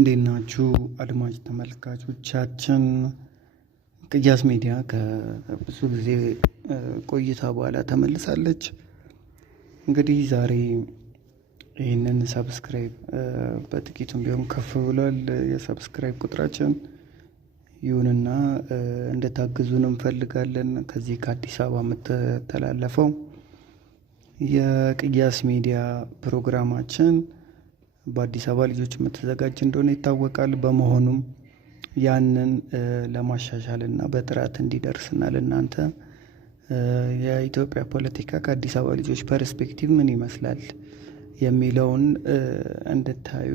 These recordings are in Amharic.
እንዴት ናችሁ አድማጭ ተመልካቾቻችን? ቅያስ ሚዲያ ከብዙ ጊዜ ቆይታ በኋላ ተመልሳለች። እንግዲህ ዛሬ ይህንን ሰብስክራይብ በጥቂቱም ቢሆን ከፍ ብሏል የሰብስክራይብ ቁጥራችን። ይሁንና እንድታግዙን እንፈልጋለን። ከዚህ ከአዲስ አበባ የምትተላለፈው የቅያስ ሚዲያ ፕሮግራማችን በአዲስ አበባ ልጆች የምትዘጋጅ እንደሆነ ይታወቃል። በመሆኑም ያንን ለማሻሻል እና በጥራት እንዲደርስና ለእናንተ የኢትዮጵያ ፖለቲካ ከአዲስ አበባ ልጆች ፐርስፔክቲቭ ምን ይመስላል የሚለውን እንድታዩ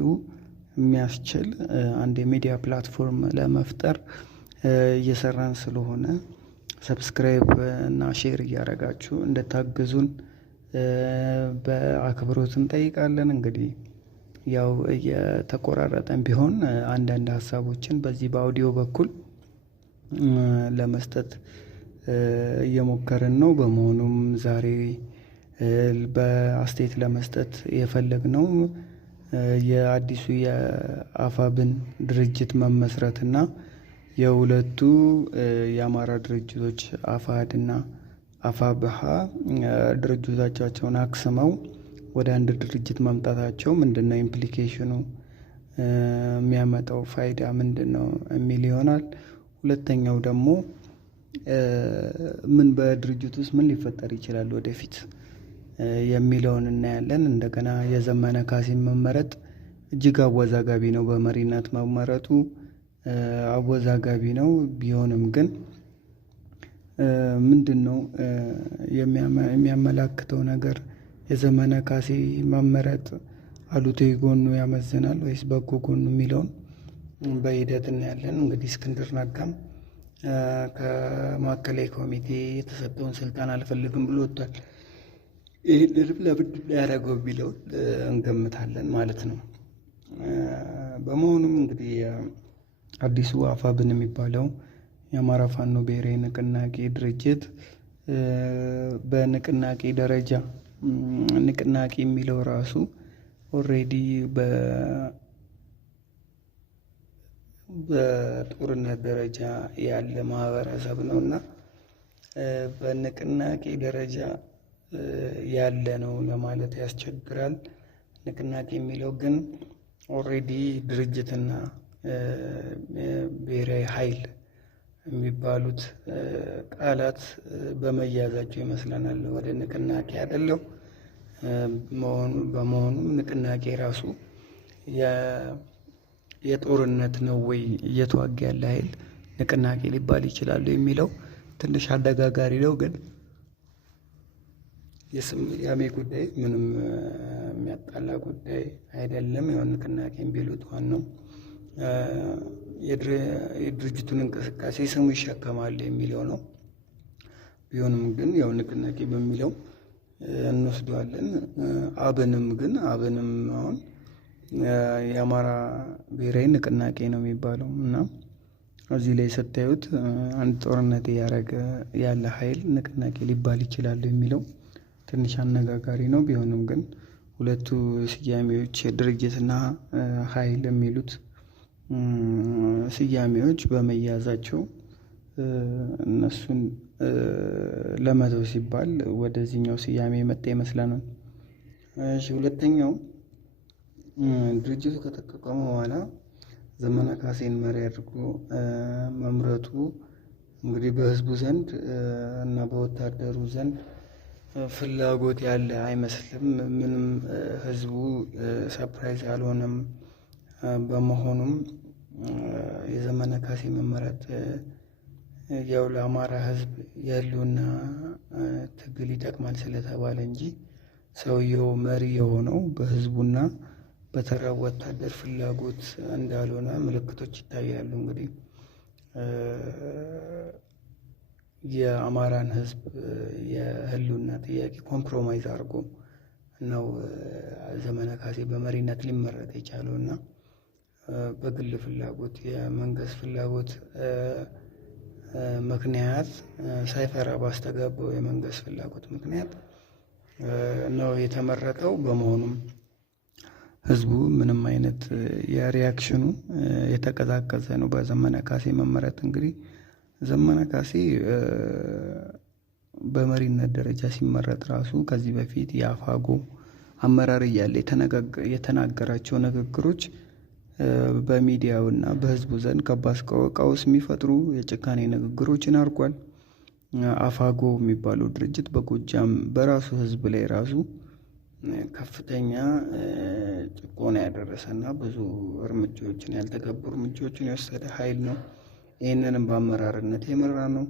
የሚያስችል አንድ የሚዲያ ፕላትፎርም ለመፍጠር እየሰራን ስለሆነ ሰብስክራይብ እና ሼር እያደረጋችሁ እንድታግዙን በአክብሮት እንጠይቃለን። እንግዲህ ያው የተቆራረጠን ቢሆን አንዳንድ ሀሳቦችን በዚህ በአውዲዮ በኩል ለመስጠት እየሞከርን ነው። በመሆኑም ዛሬ በአስተያየት ለመስጠት የፈለግነው የአዲሱ የአፋብን ድርጅት መመስረትና የሁለቱ የአማራ ድርጅቶች አፋሕድና አፋብኃ ድርጅቶቻቸውን አክስመው ወደ አንድ ድርጅት መምጣታቸው ምንድነው ኢምፕሊኬሽኑ፣ የሚያመጣው ፋይዳ ምንድነው የሚል ይሆናል። ሁለተኛው ደግሞ ምን በድርጅት ውስጥ ምን ሊፈጠር ይችላል ወደፊት የሚለውን እናያለን። እንደገና የዘመነ ካሴን መመረጥ እጅግ አወዛጋቢ ነው። በመሪነት መመረጡ አወዛጋቢ ነው። ቢሆንም ግን ምንድነው የሚያመላክተው ነገር? የዘመነ ካሴ መመረጥ አሉታዊ ጎኑ ያመዝናል ወይስ በጎ ጎኑ የሚለውን በሂደት እናያለን። እንግዲህ እስክንድር ነጋም ከማዕከላዊ ኮሚቴ የተሰጠውን ስልጣን አልፈልግም ብሎ ወጥቷል። ይህንንም ለምንድን ነው ያደረገው የሚለውን እንገምታለን ማለት ነው። በመሆኑም እንግዲህ አዲሱ አፋብን የሚባለው የአማራ ፋኖ ብሔራዊ ንቅናቄ ድርጅት በንቅናቄ ደረጃ ንቅናቄ የሚለው ራሱ ኦልሬዲ በጦርነት ደረጃ ያለ ማህበረሰብ ነው እና በንቅናቄ ደረጃ ያለ ነው ለማለት ያስቸግራል። ንቅናቄ የሚለው ግን ኦልሬዲ ድርጅትና ብሔራዊ ኃይል የሚባሉት ቃላት በመያዛቸው ይመስለናል ወደ ንቅናቄ አይደለም። በመሆኑም ንቅናቄ ራሱ የጦርነት ነው ወይ እየተዋጋ ያለ ኃይል ንቅናቄ ሊባል ይችላሉ የሚለው ትንሽ አነጋጋሪ ነው። ግን የስም ያሜ ጉዳይ ምንም የሚያጣላ ጉዳይ አይደለም። ያው ንቅናቄን ቢሉት ዋናው የድርጅቱን እንቅስቃሴ ስሙ ይሸከማል የሚለው ነው። ቢሆንም ግን ያው ንቅናቄ በሚለው እንወስደዋለን። አብንም አሁን የአማራ ብሔራዊ ንቅናቄ ነው የሚባለው እና እዚህ ላይ ስታዩት አንድ ጦርነት እያደረገ ያለ ኃይል ንቅናቄ ሊባል ይችላል የሚለው ትንሽ አነጋጋሪ ነው። ቢሆንም ግን ሁለቱ ስያሜዎች ድርጅትና ኃይል የሚሉት ስያሜዎች በመያዛቸው እነሱን ለመተው ሲባል ወደዚህኛው ስያሜ የመጣ ይመስለናል። ሁለተኛው ድርጅቱ ከተቋቋመ በኋላ ዘመነ ካሴን መሪ አድርጎ መምረጡ እንግዲህ በህዝቡ ዘንድ እና በወታደሩ ዘንድ ፍላጎት ያለ አይመስልም። ምንም ህዝቡ ሰርፕራይዝ አልሆነም። በመሆኑም የዘመነ ካሴ መመረጥ ያው ለአማራ ህዝብ የህልውና ትግል ይጠቅማል ስለተባለ እንጂ ሰውየው መሪ የሆነው በህዝቡና በተራው ወታደር ፍላጎት እንዳልሆነ ምልክቶች ይታያሉ። እንግዲህ የአማራን ህዝብ የህልውና ጥያቄ ኮምፕሮማይዝ አድርጎ ነው ዘመነ ካሴ በመሪነት ሊመረጥ የቻለው እና በግል ፍላጎት የመንግስት ፍላጎት ምክንያት ሳይፈራ ባስተጋባው የመንግስት ፍላጎት ምክንያት ነው የተመረጠው። በመሆኑም ህዝቡ ምንም አይነት የሪያክሽኑ የተቀዛቀዘ ነው በዘመነ ካሴ መመረጥ። እንግዲህ ዘመነ ካሴ በመሪነት ደረጃ ሲመረጥ ራሱ ከዚህ በፊት የአፋጎ አመራር እያለ የተናገራቸው ንግግሮች በሚዲያውና በህዝቡ ዘንድ ከባድ ቀውስ የሚፈጥሩ የጭካኔ ንግግሮችን አድርጓል። አፋጎ የሚባለው ድርጅት በጎጃም በራሱ ህዝብ ላይ ራሱ ከፍተኛ ጭቆና ያደረሰና ብዙ እርምጃዎችን ያልተገቡ እርምጃዎችን የወሰደ ኃይል ነው። ይህንንም በአመራርነት የመራ ነው።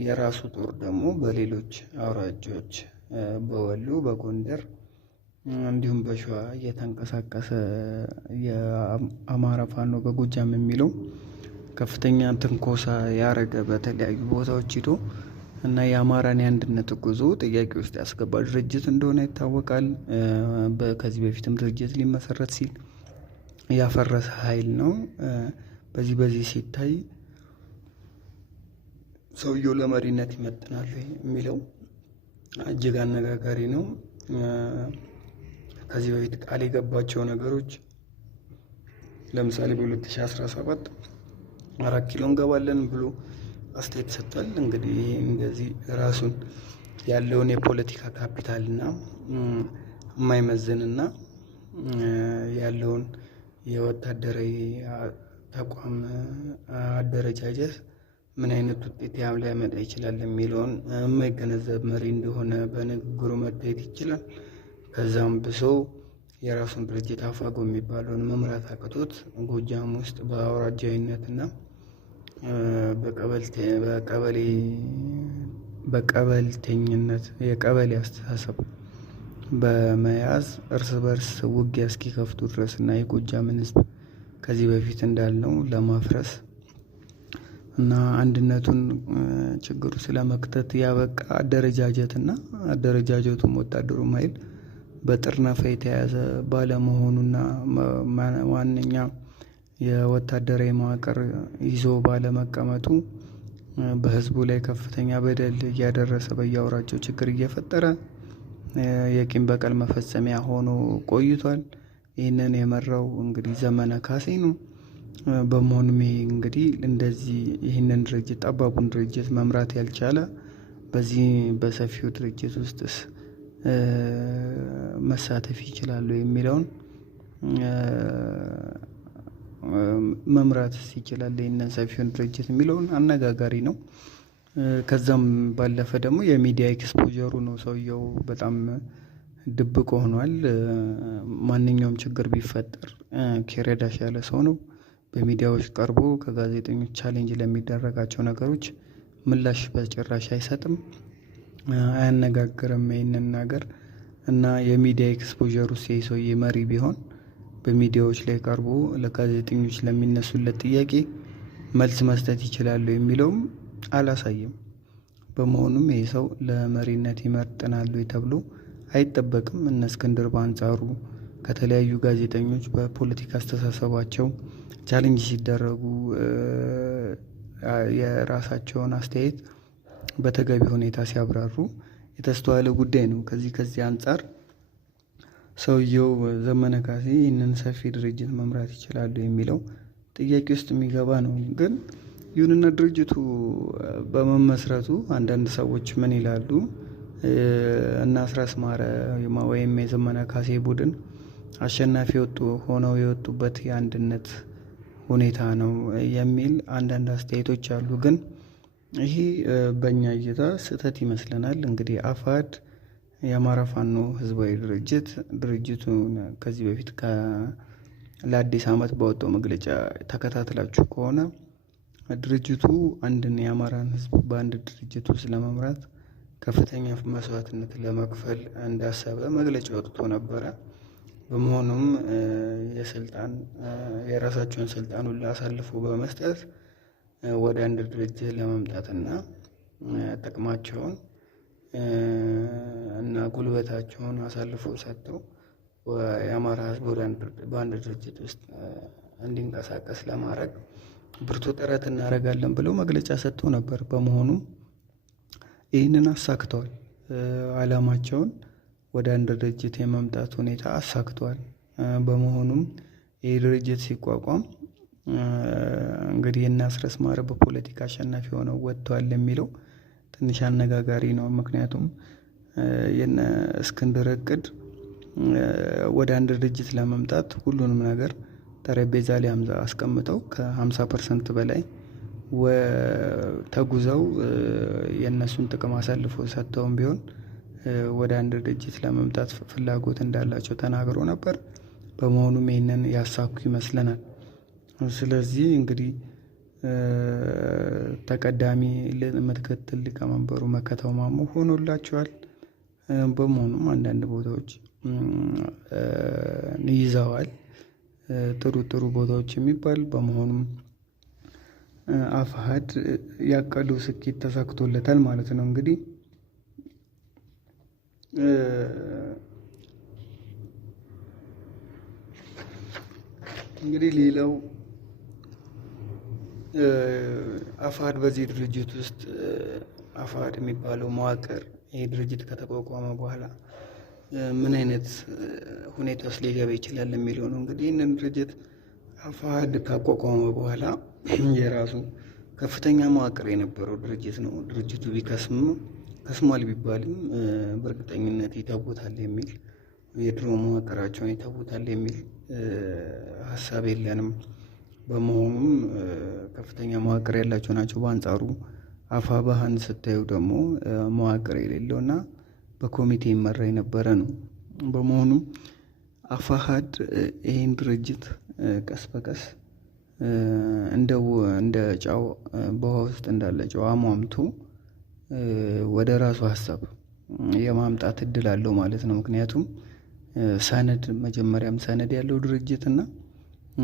የራሱ ጦር ደግሞ በሌሎች አውራጃዎች በወሎ፣ በጎንደር እንዲሁም በሸዋ እየተንቀሳቀሰ የአማራ ፋኖ በጎጃም የሚለው ከፍተኛ ትንኮሳ ያረገ በተለያዩ ቦታዎች ሂዶ እና የአማራን የአንድነት ጉዞ ጥያቄ ውስጥ ያስገባ ድርጅት እንደሆነ ይታወቃል። ከዚህ በፊትም ድርጅት ሊመሰረት ሲል ያፈረሰ ኃይል ነው። በዚህ ሲታይ ሰውየው ለመሪነት ይመጥናል የሚለው እጅግ አነጋጋሪ ነው። ከዚህ በፊት ቃል የገባቸው ነገሮች ለምሳሌ በ2017 4 ኪሎ እንገባለን ብሎ አስተያየት ሰጥቷል። እንግዲህ እንደዚህ ራሱን ያለውን የፖለቲካ ካፒታልና የማይመዝንና ያለውን የወታደራዊ ተቋም አደረጃጀት ምን አይነት ውጤት ሊያመጣ ይችላል የሚለውን የማይገነዘብ መሪ እንደሆነ በንግግሩ መታየት ይችላል። ከዛም ብሶ የራሱን ድርጅት አፋጎ የሚባለውን መምራት አቅቶት ጎጃም ውስጥ በአውራጃዊነትና በቀበልተኝነት የቀበሌ አስተሳሰብ በመያዝ እርስ በርስ ውጊያ እስኪከፍቱ ድረስ እና የጎጃምን ህዝብ ከዚህ በፊት እንዳልነው ለማፍረስ እና አንድነቱን ችግሩ ስለመክተት ያበቃ አደረጃጀትና አደረጃጀቱም ወታደሩም ኃይል በጥርነፋ የተያዘ ባለመሆኑና ዋነኛ የወታደራዊ መዋቅር ይዞ ባለመቀመጡ በህዝቡ ላይ ከፍተኛ በደል እያደረሰ በየአውራጃው ችግር እየፈጠረ የቂም በቀል መፈጸሚያ ሆኖ ቆይቷል። ይህንን የመራው እንግዲህ ዘመነ ካሴ ነው። በመሆኑም እንግዲህ እንደዚህ ይህንን ድርጅት ጠባቡን ድርጅት መምራት ያልቻለ በዚህ በሰፊው ድርጅት ውስጥስ መሳተፍ ይችላሉ የሚለውን መምራት ይችላል ይህንን ሰፊውን ድርጅት የሚለውን አነጋጋሪ ነው። ከዛም ባለፈ ደግሞ የሚዲያ ኤክስፖዠሩ ነው። ሰውየው በጣም ድብቅ ሆኗል። ማንኛውም ችግር ቢፈጠር ኬሬዳሽ ያለ ሰው ነው። በሚዲያዎች ቀርቦ ከጋዜጠኞች ቻሌንጅ ለሚደረጋቸው ነገሮች ምላሽ በጭራሽ አይሰጥም፣ አያነጋግርም። ይህንን ነገር እና የሚዲያ ኤክስፖዠሩ ሰውዬ መሪ ቢሆን በሚዲያዎች ላይ ቀርቦ ለጋዜጠኞች ለሚነሱለት ጥያቄ መልስ መስጠት ይችላሉ የሚለውም አላሳየም። በመሆኑም ይህ ሰው ለመሪነት ይመጥናሉ ተብሎ አይጠበቅም። እነ እስክንድር በአንጻሩ ከተለያዩ ጋዜጠኞች በፖለቲካ አስተሳሰባቸው ቻሌንጅ ሲደረጉ የራሳቸውን አስተያየት በተገቢ ሁኔታ ሲያብራሩ የተስተዋለ ጉዳይ ነው። ከዚህ አንጻር ሰውየው ዘመነ ካሴ ይህንን ሰፊ ድርጅት መምራት ይችላሉ የሚለው ጥያቄ ውስጥ የሚገባ ነው። ግን ይሁንና ድርጅቱ በመመስረቱ አንዳንድ ሰዎች ምን ይላሉ? እና አስረስ ማረ ወይም የዘመነ ካሴ ቡድን አሸናፊ ሆነው የወጡበት የአንድነት ሁኔታ ነው የሚል አንዳንድ አስተያየቶች አሉ። ግን ይሄ በእኛ እይታ ስህተት ይመስለናል። እንግዲህ አፋድ የአማራ ፋኖ ህዝባዊ ድርጅቱን ከዚህ በፊት ለአዲስ ዓመት በወጣው መግለጫ ተከታትላችሁ ከሆነ ድርጅቱ አንድን የአማራን ህዝብ በአንድ ድርጅት ውስጥ ለመምራት ከፍተኛ መስዋዕትነት ለመክፈል እንዳሰበ መግለጫ ወጥቶ ነበረ። በመሆኑም የራሳቸውን ስልጣን ሁሉ አሳልፎ በመስጠት ወደ አንድ ድርጅት ለመምጣትና ጥቅማቸውን እና ጉልበታቸውን አሳልፎ ሰጥተው የአማራ ህዝብ በአንድ ድርጅት ውስጥ እንዲንቀሳቀስ ለማድረግ ብርቱ ጥረት እናደርጋለን ብለው መግለጫ ሰጥተው ነበር። በመሆኑም ይህንን አሳክተዋል። ዓላማቸውን ወደ አንድ ድርጅት የመምጣት ሁኔታ አሳክቷል። በመሆኑም ይህ ድርጅት ሲቋቋም እንግዲህ የእነ አስረስ ማረ በፖለቲካ አሸናፊ ሆነው ወጥተዋል የሚለው ትንሽ አነጋጋሪ ነው። ምክንያቱም የነ እስክንድር እቅድ ወደ አንድ ድርጅት ለመምጣት ሁሉንም ነገር ጠረጴዛ ላይ አስቀምጠው ከ50% በላይ ተጉዘው የእነሱን ጥቅም አሳልፈው ሰጥተውም ቢሆን ወደ አንድ ድርጅት ለመምጣት ፍላጎት እንዳላቸው ተናግሮ ነበር። በመሆኑም ይህንን ያሳኩ ይመስለናል። ስለዚህ እንግዲህ ተቀዳሚ ምክትል ሊቀመንበሩ መከታው ማሞ ሆኖላቸዋል። በመሆኑም አንዳንድ ቦታዎች ይዘዋል፣ ጥሩ ጥሩ ቦታዎች የሚባል። በመሆኑም አፋሕድ ያቀዱ ስኬት ተሳክቶለታል ማለት ነው። እንግዲህ ሌላው አፋሕድ በዚህ ድርጅት ውስጥ አፋሕድ የሚባለው መዋቅር ይህ ድርጅት ከተቋቋመ በኋላ ምን አይነት ሁኔታ ውስጥ ሊገባ ይችላል የሚለው ነው። እንግዲህ ይህንን ድርጅት አፋሕድ ካቋቋመ በኋላ የራሱ ከፍተኛ መዋቅር የነበረው ድርጅት ነው። ድርጅቱ ከስሟል ቢባልም በእርግጠኝነት ይተውታል የሚል የድሮ መዋቅራቸውን ይተውታል የሚል ሀሳብ የለንም። በመሆኑም ከፍተኛ መዋቅር ያላቸው ናቸው። በአንጻሩ አፋብኃን ስታዩ ደግሞ መዋቅር የሌለውና በኮሚቴ ይመራ የነበረ ነው። በመሆኑም አፋሕድ ይህን ድርጅት ቀስ በቀስ እንደ ጨው በውሃ ውስጥ እንዳለ ጨው አሟምቶ ወደ ራሱ ሀሳብ የማምጣት እድል አለው ማለት ነው። ምክንያቱም መጀመሪያም ሰነድ ያለው ድርጅት እና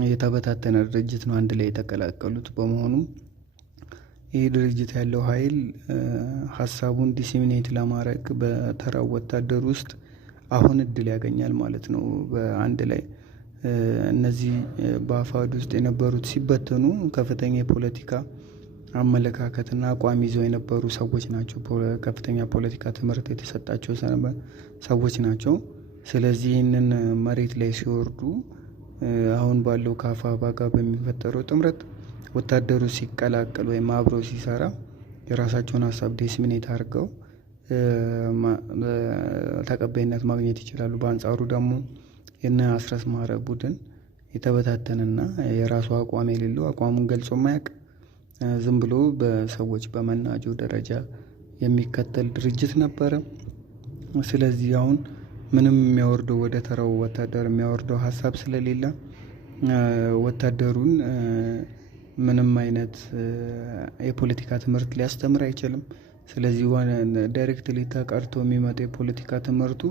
የተበታተነ ድርጅት ነው አንድ ላይ የተቀላቀሉት። በመሆኑም ይህ ድርጅት ያለው ኃይል ሀሳቡን ዲሲሚኔት ለማድረግ በተራው ወታደር ውስጥ አሁን እድል ያገኛል ማለት ነው። በአንድ ላይ እነዚህ በአፋሕድ ውስጥ የነበሩት ሲበተኑ ከፍተኛ የፖለቲካ አመለካከትና አቋም ይዘው የነበሩ ሰዎች ናቸው። ከፍተኛ ፖለቲካ ትምህርት የተሰጣቸው ሰዎች ናቸው። ስለዚህ ይህንን መሬት ላይ ሲወርዱ አሁን ባለው ከአፋብኃ ጋር በሚፈጠረው ጥምረት ወታደሩ ሲቀላቀል ወይም አብሮ ሲሰራ የራሳቸውን ሀሳብ ዲስሚኔት አድርገው ተቀባይነት ማግኘት ይችላሉ። በአንጻሩ ደግሞ የነ አስረስ ማረ ቡድን የተበታተነና የራሱ አቋም የሌለው አቋሙን ገልጾ ማያውቅ ዝም ብሎ በሰዎች በመናጆ ደረጃ የሚከተል ድርጅት ነበረ። ስለዚህ አሁን ምንም የሚያወርደው ወደ ተራው ወታደር የሚያወርደው ሀሳብ ስለሌለ ወታደሩን ምንም አይነት የፖለቲካ ትምህርት ሊያስተምር አይችልም። ስለዚህ ዳይሬክትሊ ተቀርቶ የሚመጣ የፖለቲካ ትምህርቱ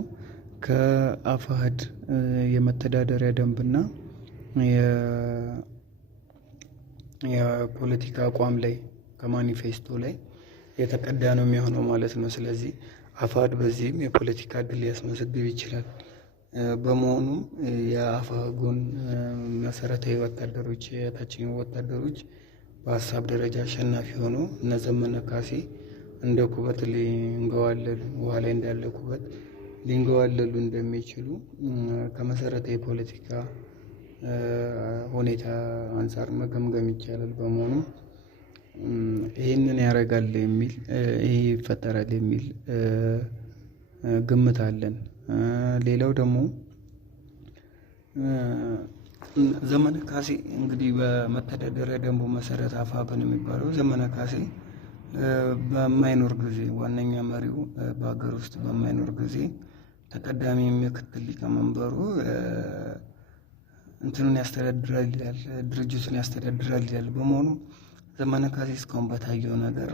ከአፋሕድ የመተዳደሪያ ደንብና የፖለቲካ አቋም ላይ ከማኒፌስቶ ላይ የተቀዳ ነው የሚሆነው ማለት ነው። ስለዚህ አፋሕድ በዚህም የፖለቲካ ድል ሊያስመዘግብ ይችላል። በመሆኑም የአፋሕድን መሰረታዊ ወታደሮች የታችኛው ወታደሮች በሀሳብ ደረጃ አሸናፊ ሆኖ እነ ዘመነ ካሴ እንደ ኩበት ሊንገዋለሉ ውሃ ላይ እንዳለ ኩበት ሊንገዋለሉ እንደሚችሉ ከመሰረታዊ የፖለቲካ ሁኔታ አንጻር መገምገም ይቻላል። በመሆኑም ይህንን ያደርጋል የሚል ይሄ ይፈጠራል የሚል ግምት አለን። ሌላው ደግሞ ዘመነ ካሴ እንግዲህ በመተዳደሪያ ደንቡ መሰረት አፋብኃ የሚባለው ዘመነ ካሴ በማይኖር ጊዜ ዋነኛ መሪው በሀገር ውስጥ በማይኖር ጊዜ ተቀዳሚ ምክትል ሊቀመንበሩ እንትኑን ያስተዳድራል ይላል፣ ድርጅቱን ያስተዳድራል ይላል። በመሆኑ ዘመነ ካሴ እስካሁን በታየው ነገር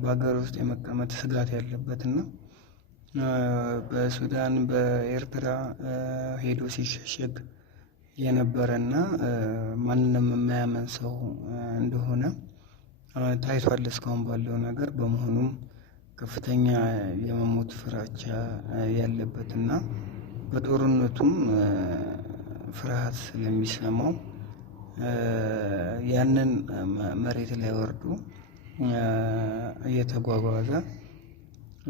በሀገር ውስጥ የመቀመጥ ስጋት ያለበትና በሱዳን በኤርትራ ሄዶ ሲሸሸግ የነበረና ማንንም የማያመን ሰው እንደሆነ ታይቷል እስካሁን ባለው ነገር። በመሆኑም ከፍተኛ የመሞት ፍራቻ ያለበትና በጦርነቱም ፍርሃት ስለሚሰማው ያንን መሬት ላይ ወርዶ እየተጓጓዘ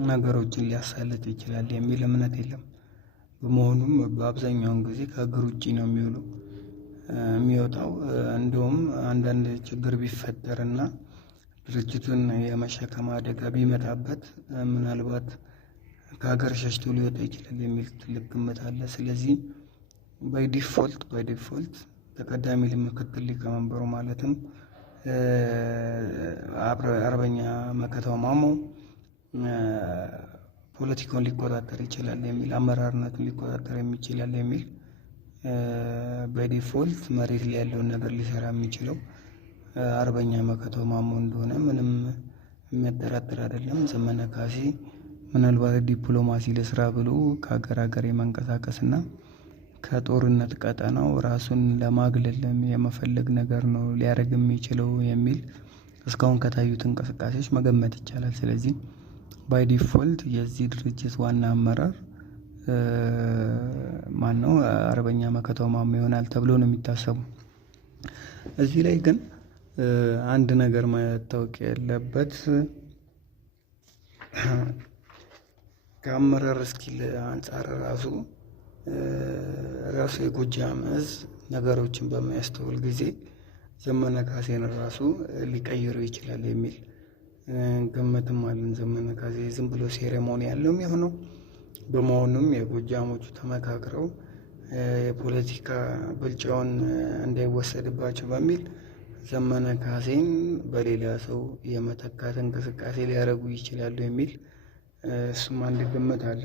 ነገሮችን ሊያሳልጥ ይችላል የሚል እምነት የለም። በመሆኑም በአብዛኛውን ጊዜ ከእግር ውጭ ነው የሚወጣው። እንዲሁም አንዳንድ ችግር ቢፈጠርና ድርጅቱን የመሸከም አደጋ ቢመጣበት ምናልባት ከሀገር ሸሽቶ ሊወጣ ይችላል የሚል ትልቅ ግምት አለ። ስለዚህ ባይ ዲፎልት ተቀዳሚ ምክትል ሊቀመንበሩ ማለትም አርበኛ መከታው ማሞ ፖለቲካውን ሊቆጣጠር ይችላል የሚል አመራርነቱን ሊቆጣጠር ይችላል የሚል በዲፎልት መሬት ላይ ያለውን ነገር ሊሰራ የሚችለው አርበኛ መከታው ማሞ እንደሆነ ምንም የሚያጠራጥር አይደለም። ዘመነ ካሴ ምናልባት ዲፕሎማሲ ለስራ ብሎ ከሀገር ሀገር የመንቀሳቀስና ከጦርነት ቀጠናው ራሱን ለማግለል የመፈለግ ነገር ነው ሊያደርግ የሚችለው የሚል እስካሁን ከታዩት እንቅስቃሴዎች መገመት ይቻላል። ስለዚህ ባይ ዲፎልት የዚህ ድርጅት ዋና አመራር ማነው? አርበኛ መከታው ማሞ ይሆናል ተብሎ ነው የሚታሰቡ። እዚህ ላይ ግን አንድ ነገር መታወቅ ያለበት ከአመራር እስኪል አንጻር ራሱ የጎጃም እዝ ነገሮችን በሚያስተውል ጊዜ ዘመነ ካሴን ራሱ ሊቀይረው ይችላል የሚል ግምትም አለን። ዘመነ ካሴ ዝም ብሎ ሴሬሞኒ ያለው የሚሆነው በመሆኑም የጎጃሞቹ ተመካክረው የፖለቲካ ብልጫውን እንዳይወሰድባቸው በሚል ዘመነ ካሴን በሌላ ሰው የመተካት እንቅስቃሴ ሊያደርጉ ይችላሉ የሚል እሱም አንድ ግምት አለ።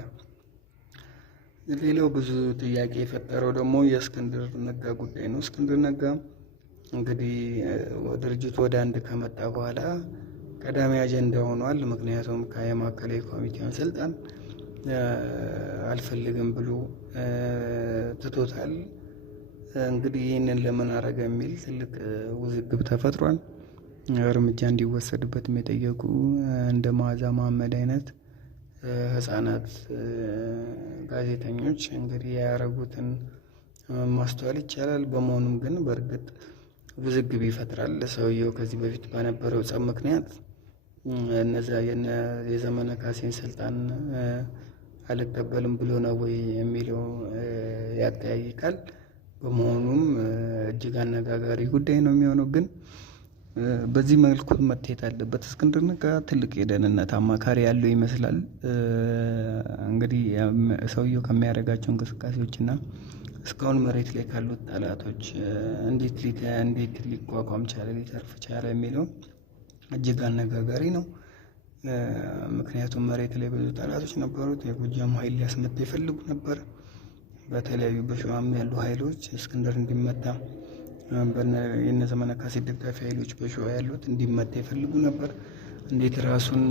ሌላው ብዙ ጥያቄ የፈጠረው ደግሞ የእስክንድር ነጋ ጉዳይ ነው። እስክንድር ነጋ እንግዲህ ድርጅቱ ወደ አንድ ከመጣ በኋላ ቀዳሚ አጀንዳ ሆኗል። ምክንያቱም የማዕከላዊ ኮሚቴውን ስልጣን አልፈልግም ብሎ ትቶታል። እንግዲህ ይህንን ለምን አረገ የሚል ትልቅ ውዝግብ ተፈጥሯል። እርምጃ እንዲወሰድበትም የጠየቁ እንደ መዓዛ መሐመድ አይነት ህጻናት ጋዜጠኞች እንግዲህ ያደረጉትን ማስተዋል ይቻላል። በመሆኑም ግን በእርግጥ ውዝግብ ይፈጥራል። ሰውየው ከዚህ በፊት በነበረው ጸብ ምክንያት እነዛ የዘመነ ካሴን ስልጣን አልቀበልም ብሎ ነው ወይ የሚለው ያጠያይቃል። በመሆኑም እጅግ አነጋጋሪ ጉዳይ ነው የሚሆነው። ግን በዚህ መልኩ መታየት አለበት። እስክንድር ነጋ ትልቅ የደህንነት አማካሪ ያለው ይመስላል። እንግዲህ ሰውየው ከሚያደርጋቸው እንቅስቃሴዎች እና እስካሁን መሬት ላይ ካሉት ጠላቶች እንዴት ሊቋቋም ቻለ፣ ሊተርፍ ቻለ የሚለው እጅግ አነጋጋሪ ነው። ምክንያቱም መሬት ላይ ብዙ ጠላቶች ነበሩት። የጎጃም ኃይል ሊያስመታ ይፈልጉ ነበር። በተለያዩ በሸዋም ያሉ ኃይሎች እስክንድር እንዲመታ፣ የነ ዘመነ ካሴ ደጋፊ ኃይሎች በሸዋ ያሉት እንዲመታ ይፈልጉ ነበር። እንዴት ራሱን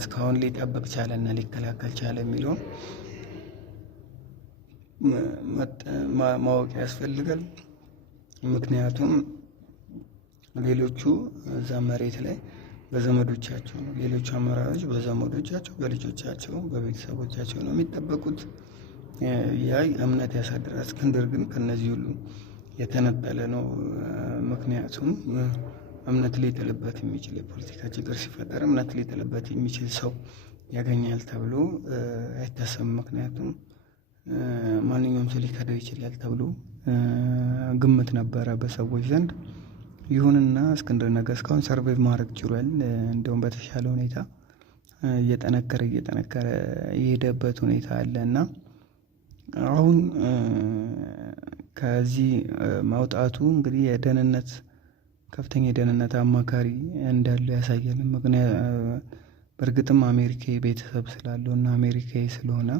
እስካሁን ሊጠብቅ ቻለ እና ሊከላከል ቻለ የሚለውን ማወቅ ያስፈልጋል። ምክንያቱም ሌሎቹ እዛ መሬት ላይ በዘመዶቻቸው ነው፣ ሌሎቹ አመራሮች በዘመዶቻቸው፣ በልጆቻቸው፣ በቤተሰቦቻቸው ነው የሚጠበቁት። ያ እምነት ያሳድራል። እስክንድር ግን ከነዚህ ሁሉ የተነጠለ ነው። ምክንያቱም እምነት ሊጥልበት የሚችል የፖለቲካ ችግር ሲፈጠር እምነት ሊጥልበት የሚችል ሰው ያገኛል ተብሎ አይታሰብም። ምክንያቱም ማንኛውም ሰው ሊከዳው ይችላል ተብሎ ግምት ነበረ በሰዎች ዘንድ። ይሁንና እስክንድር ነጋ እስካሁን ሰርቫይቭ ማድረግ ችሏል። እንደውም በተሻለ ሁኔታ እየጠነከረ የሄደበት ሁኔታ አለ እና አሁን ከዚህ መውጣቱ እንግዲህ ከፍተኛ የደህንነት አማካሪ እንዳለው ያሳያል። በእርግጥም አሜሪካዊ ቤተሰብ ስላለው እና አሜሪካዊ ስለሆነ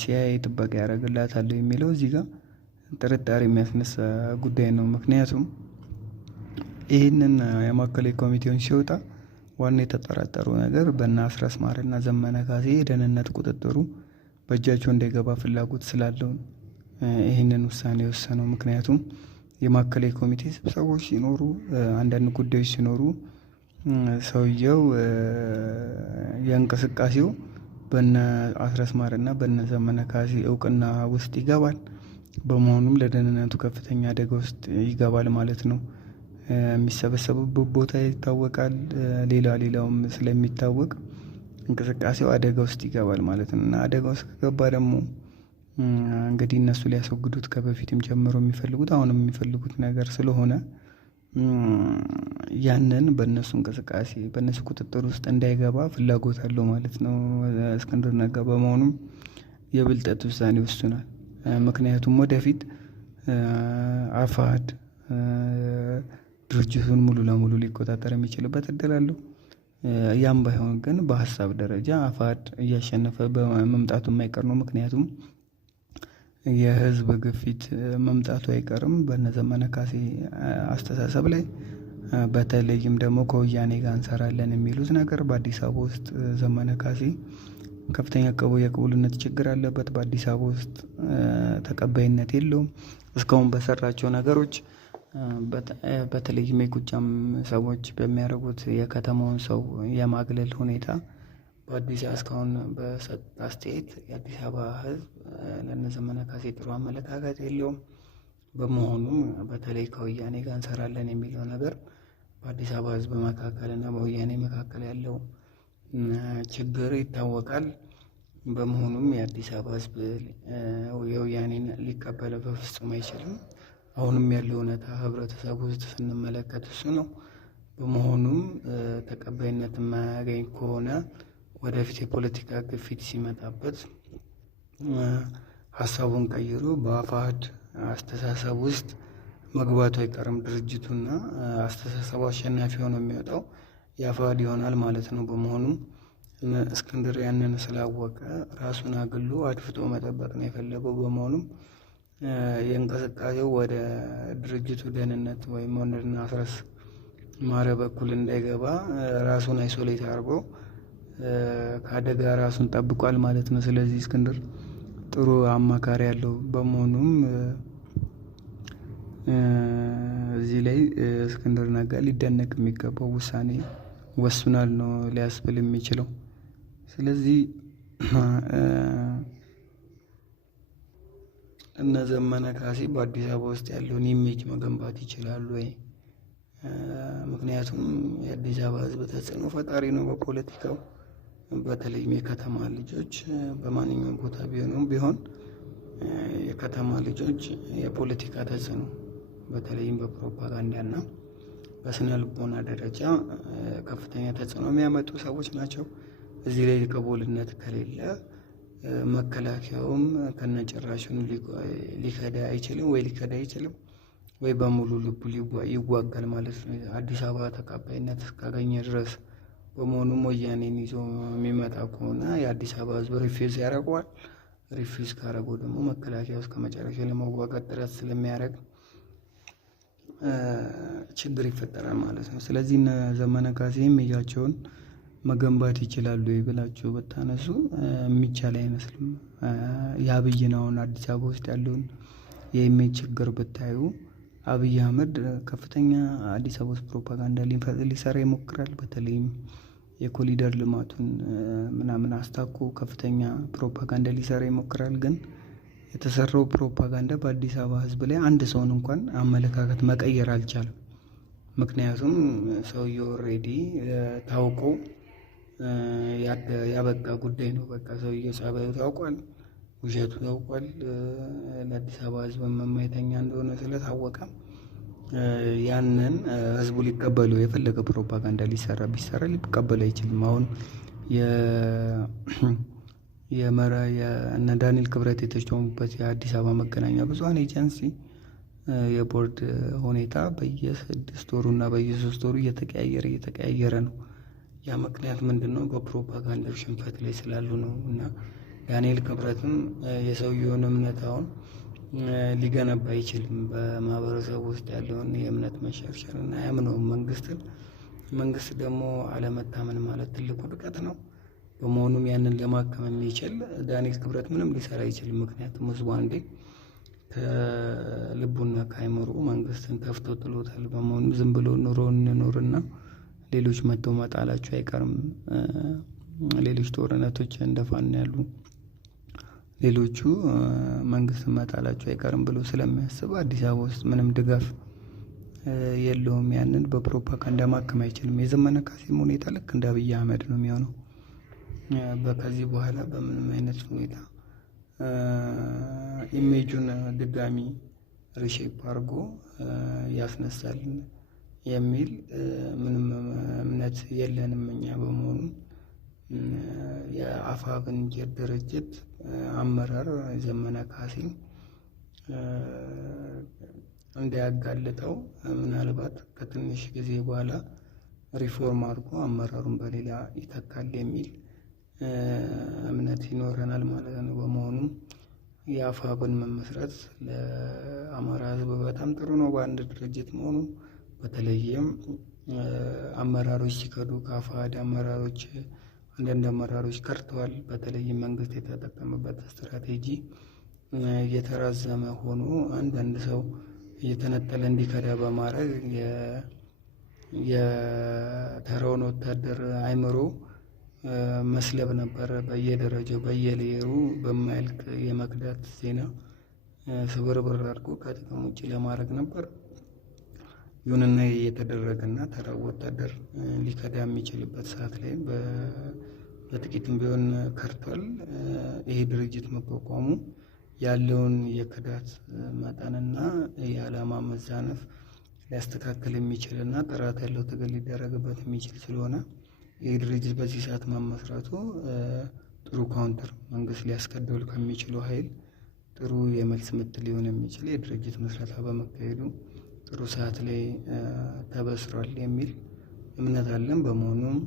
ሲአይኤ ጥበቃ ያደርግላታል የሚለው እዚህ ጋር ጥርጣሬ የሚያስነሳ ጉዳይ ነው። ምክንያቱም ይህንን የማዕከላዊ ኮሚቴውን ሲወጣ ዋና የተጠራጠሩ ነገር በእነ አስረስ ማረና ዘመነ ካሴ የደህንነት ቁጥጥሩ በእጃቸው እንዳይገባ ፍላጎት ስላለው ይህንን ውሳኔ የወሰነው። ምክንያቱም የማዕከላዊ ኮሚቴ ስብሰባዎች ሲኖሩ፣ አንዳንድ ጉዳዮች ሲኖሩ ሰውየው የእንቅስቃሴው በነ አስረስ ማረና በነ ዘመነ ካሴ እውቅና ውስጥ ይገባል። በመሆኑም ለደህንነቱ ከፍተኛ አደጋ ውስጥ ይገባል ማለት ነው። የሚሰበሰቡበት ቦታ ይታወቃል። ሌላውም ስለሚታወቅ እንቅስቃሴው አደጋ ውስጥ ይገባል ማለት ነው። እና አደጋ ውስጥ ከገባ ደግሞ እንግዲህ እነሱ ሊያስወግዱት ከበፊትም ጀምሮ የሚፈልጉት አሁንም የሚፈልጉት ነገር ስለሆነ ያንን በእነሱ እንቅስቃሴ በእነሱ ቁጥጥር ውስጥ እንዳይገባ ፍላጎት አለው ማለት ነው እስክንድር ነጋ። በመሆኑም የብልጠት ውሳኔ ወስኗል። ምክንያቱም ወደፊት አፋሕድ ድርጅቱን ሙሉ ለሙሉ ሊቆጣጠር የሚችልበት እድል አለው። ያም ባይሆን ግን በሀሳብ ደረጃ አፋሕድ እያሸነፈ በመምጣቱ የማይቀር ነው። ምክንያቱም የህዝብ ግፊት መምጣቱ አይቀርም በእነ ዘመነ ካሴ አስተሳሰብ ላይ። በተለይም ደግሞ ከወያኔ ጋር እንሰራለን የሚሉት ነገር በአዲስ አበባ ውስጥ ዘመነ ካሴ ከፍተኛ የቅቡልነት ችግር አለበት። በአዲስ አበባ ውስጥ ተቀባይነት የለውም። እስካሁን በሰራቸው ነገሮች በተለይም የጎጃም ሰዎች በሚያደርጉት የከተማውን ሰው የማግለል ሁኔታ በአዲስ እስካሁን በሰጡት አስተያየት የአዲስ አበባ ህዝብ ለእነ ዘመነ ካሴ ጥሩ አመለካከት የለውም። በመሆኑም በተለይ ከወያኔ ጋር እንሰራለን የሚለው ነገር በአዲስ አበባ ህዝብ መካከል እና በወያኔ መካከል ያለው ችግር ይታወቃል። በመሆኑም የአዲስ አበባ ህዝብ የወያኔን ሊቀበለው በፍጹም አይችልም። አሁንም ያለው እውነታ ህብረተሰቡ ውስጥ ስንመለከት እሱ ነው። በመሆኑም ተቀባይነት የማያገኝ ከሆነ ወደፊት የፖለቲካ ግፊት ሲመጣበት ሀሳቡን ቀይሮ በአፋሕድ አስተሳሰብ ውስጥ መግባቱ አይቀርም። ድርጅቱና አስተሳሰቡ አሸናፊ ሆኖ የሚወጣው የአፋሕድ ይሆናል ማለት ነው። በመሆኑም እስክንድር ያንን ስላወቀ ራሱን አግሎ አድፍጦ መጠበቅ ነው የፈለገው። በመሆኑም የእንቅስቃሴው ወደ ድርጅቱ ደህንነት ወይም ወንድና አስረስ ማረ በኩል እንዳይገባ ራሱን አይሶሌት አድርጎ ከአደጋ ራሱን ጠብቋል ማለት ነው። ስለዚህ እስክንድር ጥሩ አማካሪ ያለው በመሆኑም እዚህ ላይ እስክንድር ነጋ ሊደነቅ የሚገባው ውሳኔ ወስኗል ነው ሊያስብል የሚችለው። ስለዚህ እነ ዘመነ ካሴ በአዲስ አበባ ውስጥ ያለውን ኢሜጅ መገንባት ይችላሉ ወይ? ምክንያቱም የአዲስ አበባ ህዝብ ተጽዕኖ ፈጣሪ ነው በፖለቲካው። በተለይም የከተማ ልጆች በማንኛውም ቦታ ቢሆን የከተማ ልጆች የፖለቲካ ተጽዕኖ በተለይም በፕሮፓጋንዳና በስነ ልቦና ደረጃ ከፍተኛ ተጽዕኖ የሚያመጡ ሰዎች ናቸው። እዚህ ላይ ቅቡልነት ከሌለ መከላከያውም ከነጭራሹን ሊከዳ አይችልም ወይ በሙሉ ልቡ ይዋጋል ማለት ነው አዲስ አበባ ተቀባይነት እስካገኘ ድረስ። በመሆኑም ወያኔን ይዞ የሚመጣ ከሆነ የአዲስ አበባ ህዝብ ሪፊውዝ ያደርገዋል። ሪፊውዝ ካደረገው ደግሞ መከላከያ እስከ መጨረሻ ለመዋጋት ጥረት ስለሚያደርግ ችግር ይፈጠራል ማለት ነው። ስለዚህ እነ ዘመነ ካሴ ኢሜጃቸውን መገንባት ይችላሉ ብላችሁ ብታነሱ የሚቻል አይመስልም። የአብይን አሁን አዲስ አበባ ውስጥ ያለውን የኢሜጅ ችግር ብታዩ አብይ አህመድ ከፍተኛ አዲስ አበባ ውስጥ ፕሮፓጋንዳ ሊሰራ ይሞክራል። በተለይም የኮሪደር ልማቱን ምናምን አስታኮ ከፍተኛ ፕሮፓጋንዳ ሊሰራ ይሞክራል። ግን የተሰራው ፕሮፓጋንዳ በአዲስ አበባ ህዝብ ላይ አንድ ሰውን እንኳን አመለካከት መቀየር አልቻለም። ምክንያቱም ሰውየው ኦልሬዲ ታውቆ ያበቃ ጉዳይ ነው። በቃ ሰውየው ጸባዩ ታውቋል፣ ውሸቱ ታውቋል። ለአዲስ አበባ ህዝብ የማይተኛ እንደሆነ ስለታወቀ ያንን ህዝቡ ሊቀበለው የፈለገ ፕሮፓጋንዳ ቢሰራ ሊቀበለው አይችልም። አሁን እነ ዳንኤል ክብረት የተሾሙበት የአዲስ አበባ መገናኛ ብዙኃን ኤጀንሲ የቦርድ ሁኔታ በየ6 ወሩና በየ3 ወሩ እየተቀያየረ ነው። ያ ምክንያት ምንድን ነው? በፕሮፓጋንዳ ሽንፈት ላይ ስላሉ ነው። እና ዳንኤል ክብረትም የሰውየውን እምነት አሁን ሊገነባ አይችልም። በማህበረሰቡ ውስጥ ያለውን የእምነት መሸርሸር እና አያምነውም መንግስት ደግሞ አለመታመን ማለት ትልቅ ውድቀት ነው። በመሆኑም ያንን ለማከም የሚችል ዳንኤል ክብረት ምንም ሊሰራ አይችልም። ምክንያቱም ህዝቡ አንዴ ከልቡና ከአይምሮ መንግስትን ተፍቶ ጥሎታል። በመሆኑም ዝም ብሎ ኑሮ እንኖርና ሌሎች መጥተው መጣላቸው አይቀርም። ሌሎች ጦርነቶች እንደፋን ያሉ ሌሎቹ መንግስትን መጣላቸው አይቀርም ብሎ ስለሚያስብ አዲስ አበባ ውስጥ ምንም ድጋፍ የለውም። ያንን በፕሮፓጋንዳ ማከም አይችልም። የዘመነ ካሴም ሁኔታ ልክ እንደ አብይ አህመድ ነው የሚሆነው። ከዚህ በኋላ በምንም አይነት ሁኔታ ኢሜጁን ድጋሚ ሪሼፕ አድርጎ ያስነሳል የሚል ምንም እምነት የለንም እኛ። በመሆኑ የአፋብን ድርጅት አመራር ዘመነ ካሴን እንዳያጋልጠው ምናልባት ከትንሽ ጊዜ በኋላ ሪፎርም አድርጎ አመራሩን በሌላ ይተካል የሚል እምነት ይኖረናል ማለት ነው። በመሆኑም የአፋብን መመስረት ለአማራ ሕዝብ በጣም ጥሩ ነው በአንድ ድርጅት መሆኑ። በተለይም አመራሮች ሲከዱ ከአፋሕድ አመራሮች አንዳንድ አመራሮች ከርተዋል። በተለይም መንግስት የተጠቀመበት ስትራቴጂ እየተራዘመ ሆኖ አንዳንድ ሰው እየተነጠለ እንዲከዳ በማድረግ የተራውን ወታደር አይምሮ መስለብ ነበር። በየደረጃው በየሌየሩ በማያልቅ የመክዳት ዜና ስብርብር አድርጎ ከጥቅም ውጭ ለማድረግ ነበር። ይሁንና የተደረገና ተራው ወታደር ሊከዳ የሚችልበት ሰዓት ላይ በጥቂትም ቢሆን ከርቷል። ይሄ ድርጅት መቋቋሙ ያለውን የክዳት መጠንና የዓላማ መዛነፍ ሊያስተካክል የሚችልና ጥራት ያለው ትግል ሊደረግበት የሚችል ስለሆነ ይህ ድርጅት በዚህ ሰዓት መመስረቱ ጥሩ ካውንተር መንግስት ሊያስከደውል ከሚችለው ኃይል ጥሩ የመልስ ምት ሊሆን የሚችል የድርጅት መስረታ በመካሄዱ ጥሩ ሰዓት ላይ ተበስሯል የሚል እምነት አለን። በመሆኑም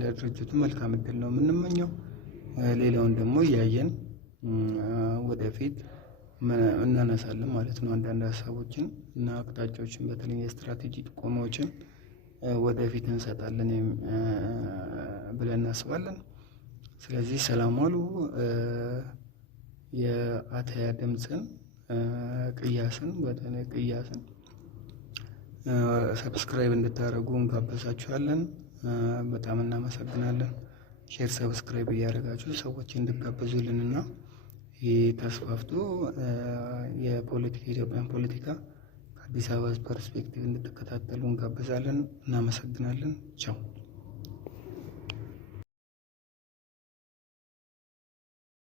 ለድርጅቱ መልካም እድል ነው የምንመኘው። ሌላውን ደግሞ እያየን ወደፊት እናነሳለን ማለት ነው። አንዳንድ ሀሳቦችን እና አቅጣጫዎችን በተለይ የስትራቴጂ ጥቆማዎችን ወደፊት እንሰጣለን ብለን እናስባለን። ስለዚህ ሰላም ዋሉ። የአተያ ድምፅን ቅያስን በተለይ ቅያስን ሰብስክራይብ እንድታደርጉ እንጋበዛችኋለን። በጣም እናመሰግናለን። ሼር ሰብስክራይብ እያደረጋችሁ ሰዎች እንድጋበዙልንና ይህ ተስፋፍቶ የኢትዮጵያን ፖለቲካ ከአዲስ አበባ ፐርስፔክቲቭ እንድትከታተሉ እንጋብዛለን። እናመሰግናለን። ቻው።